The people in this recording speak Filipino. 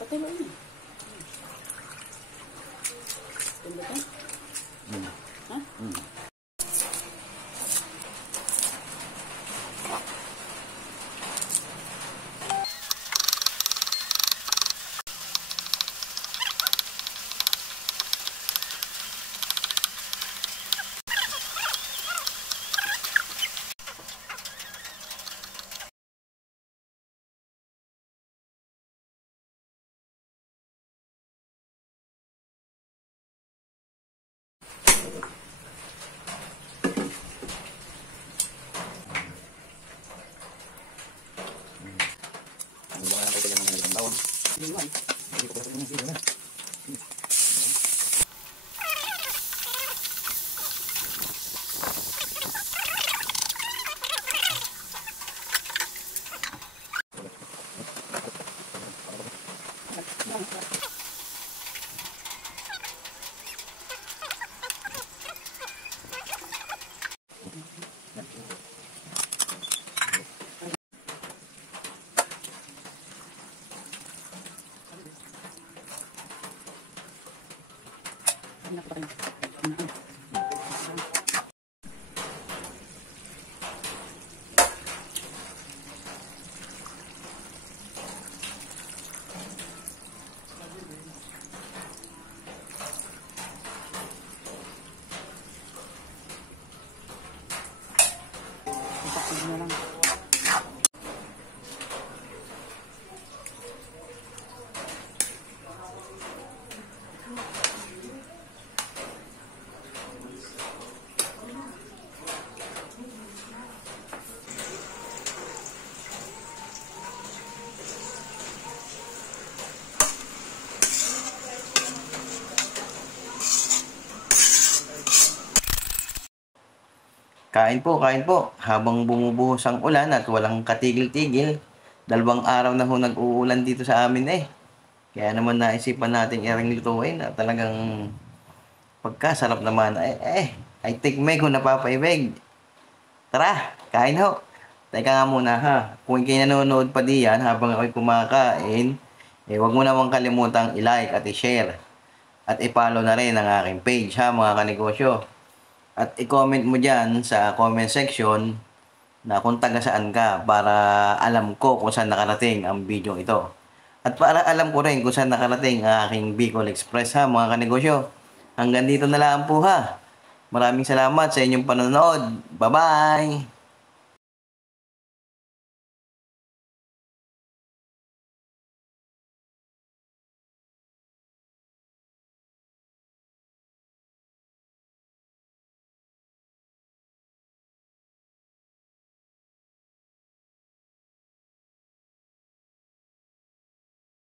Patay mo yun. Ganda ka? Ha? Kain po, kain po. Habang bumubuhos ang ulan at walang katigil-tigil, 2 araw na ho nag-uulan dito sa amin eh. Kaya naman naisipan natin iring lutuin at talagang pagkasarap naman. I think may kung napapaibig. Tara, kain ho. Teka nga muna ha. Kung kayo nanonood pa diyan habang ako'y kumakain, huwag mo namang kalimutang i-like at i-share. At i-follow na rin ang aking page ha mga kanegosyo. At i-comment mo dyan sa comment section na kung taga saan ka para alam ko kung saan nakarating ang video ito. At para alam ko rin kung saan nakarating ang aking Bicol Express ha mga kanegosyo. Hanggang dito na lang po ha. Maraming salamat sa inyong panonood. Bye-bye!